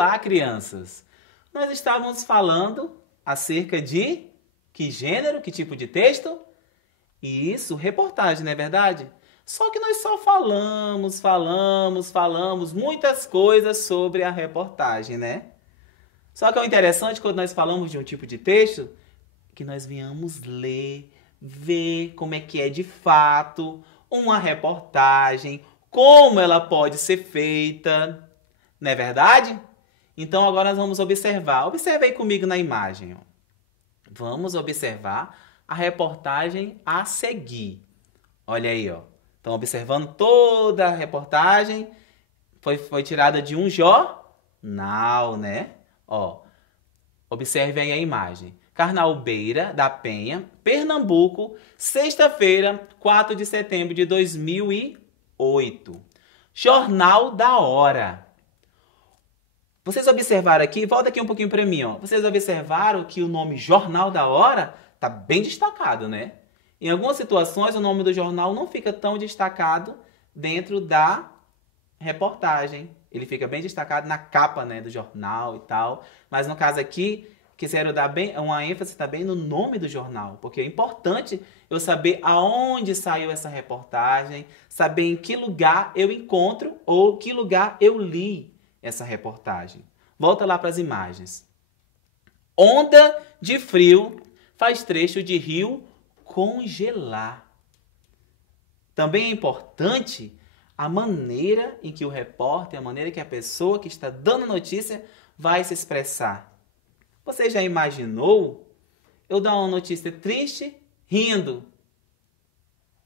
Olá, crianças! Nós estávamos falando acerca de que gênero, que tipo de texto? Isso, reportagem, não é verdade? Só que nós só falamos muitas coisas sobre a reportagem, né? Só que o interessante quando nós falamos de um tipo de texto, que nós venhamos ler, ver como é que é de fato uma reportagem, como ela pode ser feita, não é verdade? Então agora nós vamos observar. Observe aí comigo na imagem. Ó. Vamos observar a reportagem a seguir. Olha aí, ó. Estão observando toda a reportagem. Foi tirada de um jornal, né? Ó, observe aí a imagem. Carnaúbeira da Penha, Pernambuco, sexta-feira, 4 de setembro de 2008. Jornal da Hora. Vocês observaram aqui, volta aqui um pouquinho para mim, ó. Vocês observaram que o nome Jornal da Hora tá bem destacado, né? Em algumas situações o nome do jornal não fica tão destacado dentro da reportagem. Ele fica bem destacado na capa, né, do jornal e tal. Mas no caso aqui, quiseram dar bem uma ênfase também no nome do jornal, porque é importante eu saber aonde saiu essa reportagem, saber em que lugar eu encontro ou que lugar eu li essa reportagem. Volta lá para as imagens. Onda de frio faz trecho de rio congelar. Também é importante a maneira em que o repórter, a maneira que a pessoa que está dando notícia vai se expressar. Você já imaginou eu dar uma notícia triste rindo?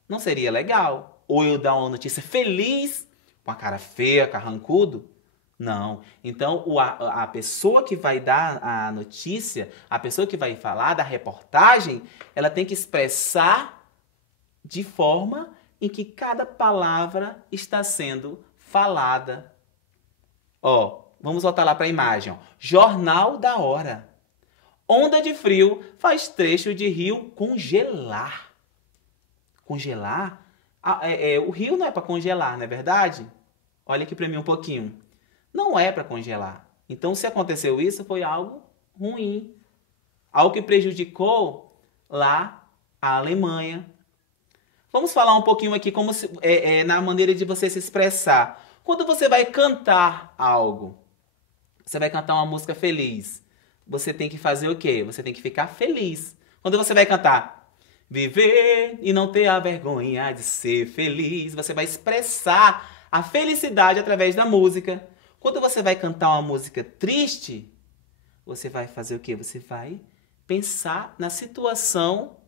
Não seria legal. Ou eu dar uma notícia feliz com a cara feia, carrancudo? Não. Então, a pessoa que vai dar a notícia, a pessoa que vai falar da reportagem, ela tem que expressar de forma em que cada palavra está sendo falada. Ó, vamos voltar lá para a imagem. Ó. Jornal da Hora. Onda de frio faz trecho de rio congelar. Congelar? O rio não é para congelar, não é verdade? Olha aqui para mim um pouquinho. Não é para congelar. Então, se aconteceu isso, foi algo ruim. Algo que prejudicou lá a Alemanha. Vamos falar um pouquinho aqui como na maneira de você se expressar. Quando você vai cantar algo, você vai cantar uma música feliz, você tem que fazer o quê? Você tem que ficar feliz. Quando você vai cantar, viver e não ter a vergonha de ser feliz, você vai expressar a felicidade através da música. Quando você vai cantar uma música triste, você vai fazer o quê? Você vai pensar na situação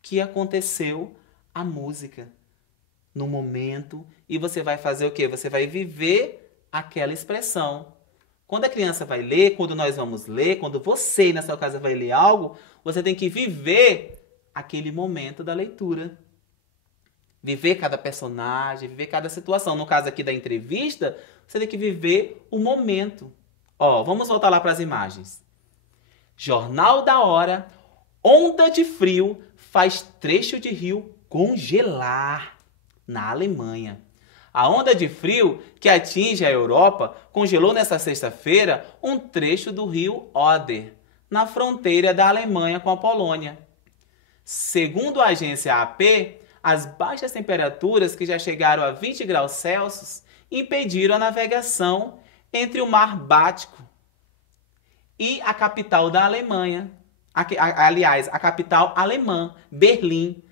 que aconteceu a música, no momento, e você vai fazer o quê? Você vai viver aquela expressão. Quando a criança vai ler, quando nós vamos ler, quando você na sua casa vai ler algo, você tem que viver aquele momento da leitura. Viver cada personagem, viver cada situação. No caso aqui da entrevista, você tem que viver o momento. Ó, vamos voltar lá para as imagens. Jornal da Hora, onda de frio faz trecho de rio congelar na Alemanha. A onda de frio que atinge a Europa congelou nesta sexta-feira um trecho do rio Oder, na fronteira da Alemanha com a Polônia. Segundo a agência AP, as baixas temperaturas que já chegaram a 20 graus Celsius impediram a navegação entre o Mar Báltico e a capital da Alemanha. Aliás, a capital alemã, Berlim.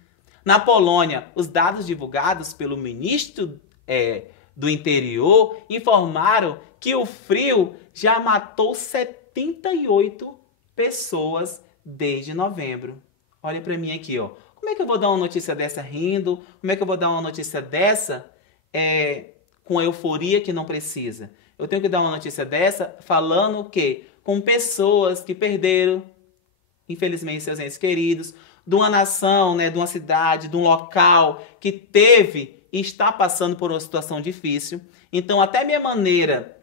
Na Polônia, os dados divulgados pelo ministro do Interior informaram que o frio já matou 78 pessoas desde novembro. Olha para mim aqui, ó. Como é que eu vou dar uma notícia dessa rindo? Como é que eu vou dar uma notícia dessa com euforia que não precisa? Eu tenho que dar uma notícia dessa falando o quê? Com pessoas que perderam, infelizmente, seus entes queridos, de uma nação, né, de uma cidade, de um local que teve e está passando por uma situação difícil. Então, até minha maneira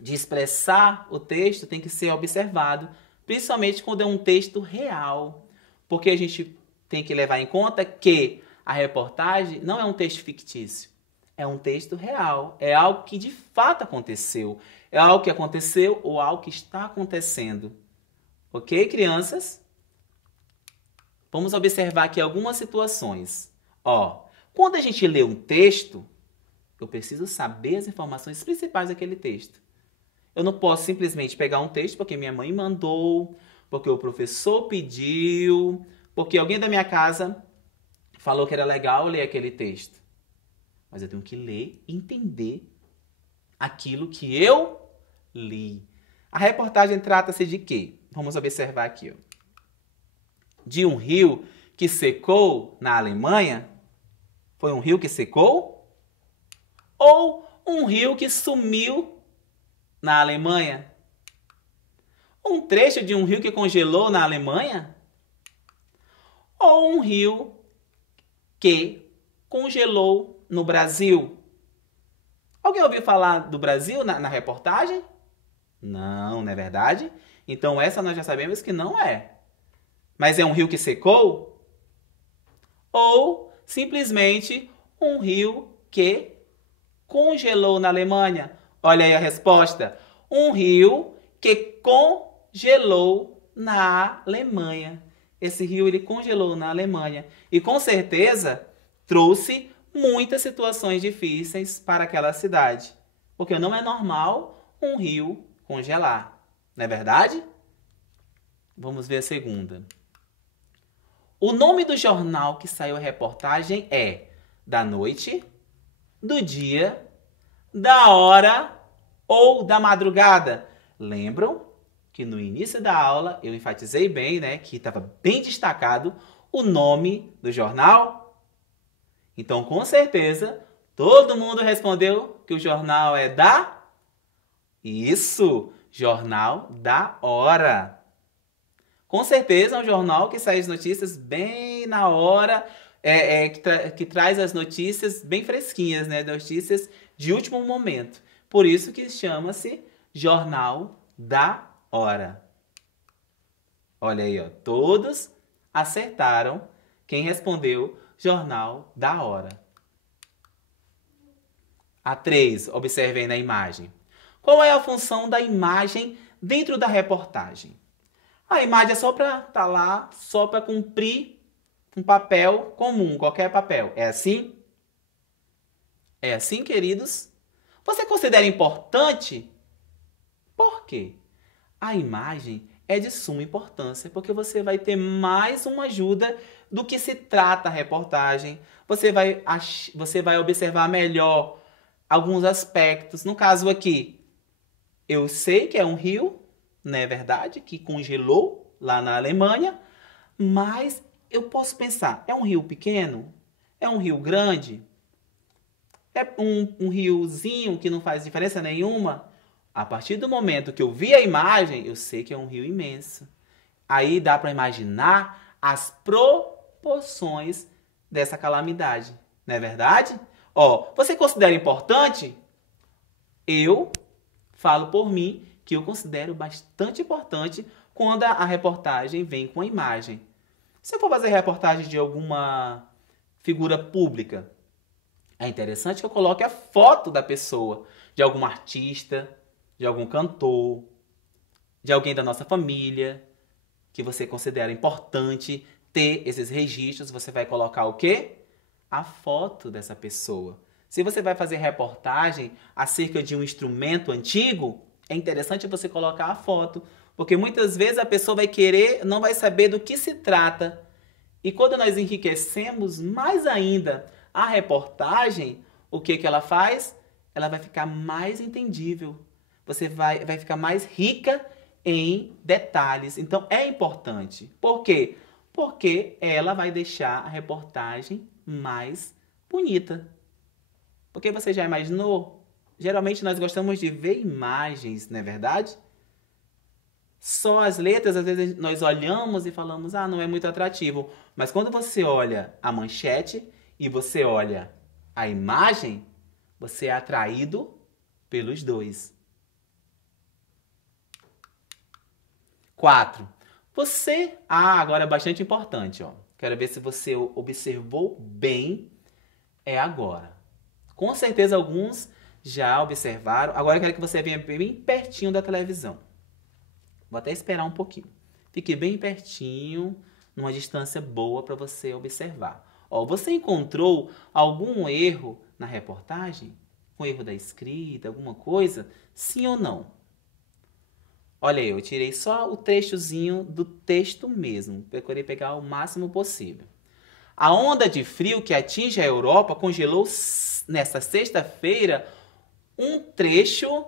de expressar o texto tem que ser observado, principalmente quando é um texto real, porque a gente tem que levar em conta que a reportagem não é um texto fictício, É um texto real, é algo que de fato aconteceu. É algo que aconteceu ou algo que está acontecendo. Ok, crianças? Vamos observar aqui algumas situações. Ó, quando a gente lê um texto, eu preciso saber as informações principais daquele texto. Eu não posso simplesmente pegar um texto porque minha mãe mandou, porque o professor pediu, porque alguém da minha casa falou que era legal ler aquele texto. Mas eu tenho que ler e entender aquilo que eu li. A reportagem trata-se de quê? Vamos observar aqui. Ó. De um rio que secou na Alemanha? Foi um rio que secou? Ou um rio que sumiu na Alemanha? Um trecho de um rio que congelou na Alemanha? Ou um rio que congelou no Brasil? Alguém ouviu falar do Brasil na reportagem? Não, não é verdade? Então essa nós já sabemos que não é. Mas é um rio que secou? Ou simplesmente um rio que congelou na Alemanha? Olha aí a resposta. Um rio que congelou na Alemanha. Esse rio ele congelou na Alemanha. E com certeza trouxe muitas situações difíceis para aquela cidade. Porque não é normal um rio congelar. Não é verdade? Vamos ver a segunda. O nome do jornal que saiu a reportagem é Da Noite, do Dia, da Hora ou da Madrugada. Lembram que no início da aula eu enfatizei bem, né, que estava bem destacado o nome do jornal? Então, com certeza, todo mundo respondeu que o jornal é da... Isso, Jornal da Hora. Com certeza é um jornal que sai as notícias bem na hora, que traz as notícias bem fresquinhas, né? Notícias de último momento. Por isso que chama-se Jornal da Hora. Olha aí, ó, todos acertaram quem respondeu Jornal da Hora. A 3, observem na imagem. Qual é a função da imagem dentro da reportagem? A imagem é só para estar lá, só para cumprir um papel comum, qualquer papel. É assim? É assim, queridos? Você considera importante? Por quê? A imagem é de suma importância, porque você vai ter mais uma ajuda do que se trata a reportagem. Você vai observar melhor alguns aspectos. No caso aqui, eu sei que é um rio, não é verdade? Que congelou lá na Alemanha, mas eu posso pensar, é um rio pequeno? É um rio grande? É um riozinho que não faz diferença nenhuma? A partir do momento que eu vi a imagem, eu sei que é um rio imenso. Aí dá para imaginar as proporções dessa calamidade, não é verdade? Ó, você considera importante? Eu falo por mim que eu considero bastante importante quando a reportagem vem com a imagem. Se eu for fazer reportagem de alguma figura pública, é interessante que eu coloque a foto da pessoa, de algum artista, de algum cantor, de alguém da nossa família, que você considera importante ter esses registros. Você vai colocar o quê? A foto dessa pessoa. Se você vai fazer reportagem acerca de um instrumento antigo, é interessante você colocar a foto, porque muitas vezes a pessoa vai querer, não vai saber do que se trata. E quando nós enriquecemos mais ainda a reportagem, o que ela faz? Ela vai ficar mais entendível. Você vai ficar mais rica em detalhes. Então é importante. Por quê? Porque ela vai deixar a reportagem mais bonita. Porque você já imaginou? Geralmente nós gostamos de ver imagens, não é verdade? Só as letras, às vezes nós olhamos e falamos, ah, não é muito atrativo. Mas quando você olha a manchete e você olha a imagem, você é atraído pelos dois. 4. Você... Ah, agora é bastante importante, ó. Quero ver se você observou bem. É agora. Com certeza alguns já observaram. Agora eu quero que você venha bem pertinho da televisão. Vou até esperar um pouquinho. Fique bem pertinho, numa distância boa para você observar. Ó, você encontrou algum erro na reportagem? Um erro da escrita, alguma coisa? Sim ou não? Olha aí, eu tirei só o trechozinho do texto mesmo. Procurei pegar o máximo possível. A onda de frio que atinge a Europa congelou nesta sexta-feira um trecho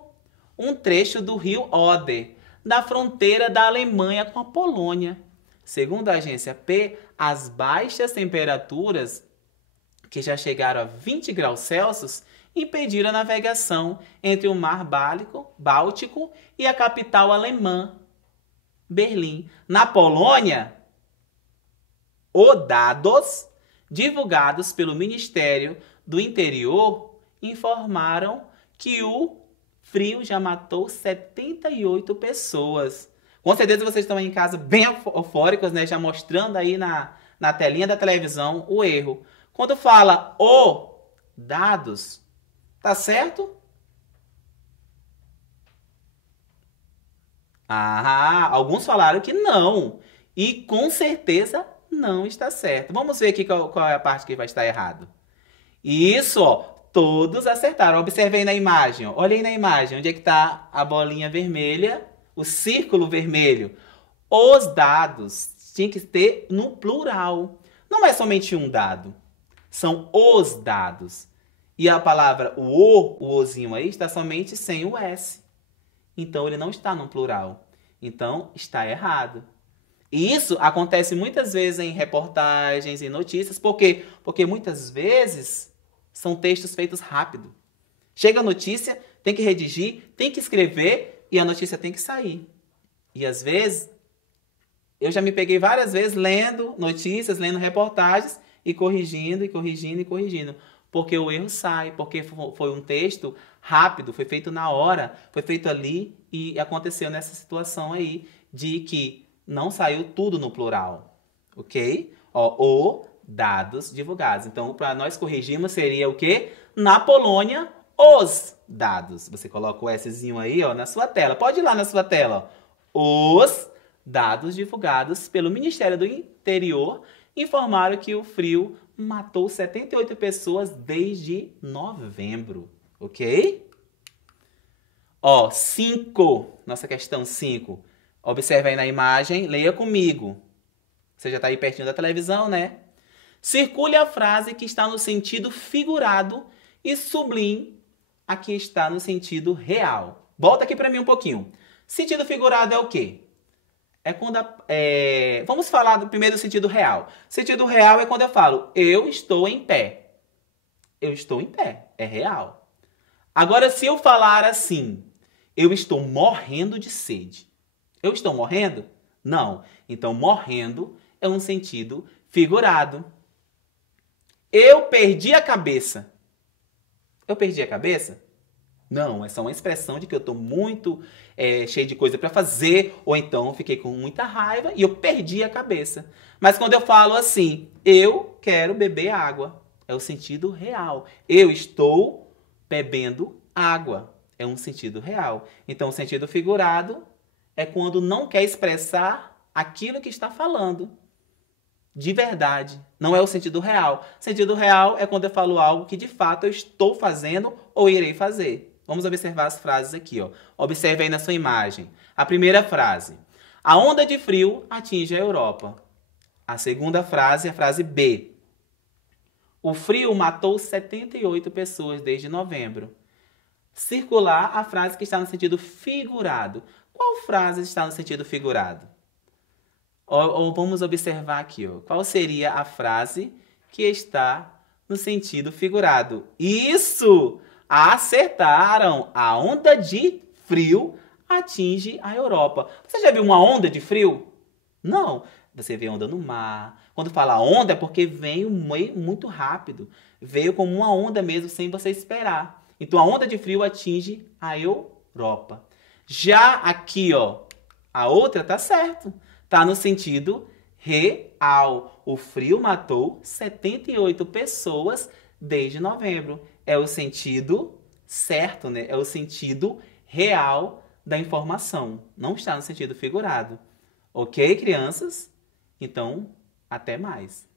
do rio Oder, da fronteira da Alemanha com a Polônia. Segundo a agência AP, as baixas temperaturas, que já chegaram a 20 graus Celsius, impediram a navegação entre o Mar Báltico e a capital alemã, Berlim. Na Polônia, os dados divulgados pelo Ministério do Interior informaram que o frio já matou 78 pessoas. Com certeza vocês estão aí em casa bem eufóricos, né? Já mostrando aí na telinha da televisão o erro. Quando fala o dados, tá certo? Ah, alguns falaram que não. E com certeza não está certo. Vamos ver aqui qual é a parte que vai estar errado. Isso, ó. Todos acertaram. Observei na imagem. Ó. Olha aí na imagem. Onde é que está a bolinha vermelha? O círculo vermelho. Os dados tinha que ter no plural. Não é somente um dado. São os dados. E a palavra o ozinho aí, está somente sem o S. Então, ele não está no plural. Então, está errado. E isso acontece muitas vezes em reportagens e notícias. Por quê? Porque muitas vezes são textos feitos rápido. Chega a notícia, tem que redigir, tem que escrever e a notícia tem que sair. E às vezes, eu já me peguei várias vezes lendo notícias, lendo reportagens e corrigindo, e corrigindo, e corrigindo. Porque o erro sai, porque foi um texto rápido, foi feito na hora, foi feito ali e aconteceu nessa situação aí de que não saiu tudo no plural, ok? Ó, o dados divulgados. Então, para nós corrigirmos, seria o quê? Na Polônia, os dados. Você coloca o Szinho aí, ó, na sua tela. Pode ir lá na sua tela, ó. Os dados divulgados pelo Ministério do Interior informaram que o frio matou 78 pessoas desde novembro, ok? Ó, 5, nossa questão 5. Observe aí na imagem, leia comigo. Você já está aí pertinho da televisão, né? Circule a frase que está no sentido figurado e sublinhe a que está no sentido real. Volta aqui para mim um pouquinho. Sentido figurado é o quê? É quando vamos falar primeiro do sentido real. Sentido real é quando eu falo, eu estou em pé. Eu estou em pé, é real. Agora, se eu falar assim, eu estou morrendo de sede. Eu estou morrendo? Não. Então, morrendo é um sentido figurado. Eu perdi a cabeça. Eu perdi a cabeça? Não, é só uma expressão de que eu estou muito cheio de coisa para fazer, ou então fiquei com muita raiva e eu perdi a cabeça. Mas quando eu falo assim, eu quero beber água, é o sentido real. Eu estou bebendo água, é um sentido real. Então, o sentido figurado é quando não quer expressar aquilo que está falando de verdade. Não é o sentido real. O sentido real é quando eu falo algo que de fato eu estou fazendo ou irei fazer. Vamos observar as frases aqui, ó. Observe aí na sua imagem. A primeira frase. A onda de frio atinge a Europa. A segunda frase é a frase B. O frio matou 78 pessoas desde novembro. Circular a frase que está no sentido figurado. Qual frase está no sentido figurado? Ou vamos observar aqui, ó. Qual seria a frase que está no sentido figurado? Isso! Acertaram! A onda de frio atinge a Europa. Você já viu uma onda de frio? Não. Você vê onda no mar. Quando fala onda é porque veio muito rápido. Veio como uma onda mesmo, sem você esperar. Então, a onda de frio atinge a Europa. Já aqui, ó, a outra tá certo. Tá no sentido real. O frio matou 78 pessoas desde novembro. É o sentido certo, né? É o sentido real da informação. Não está no sentido figurado. Ok, crianças? Então, até mais.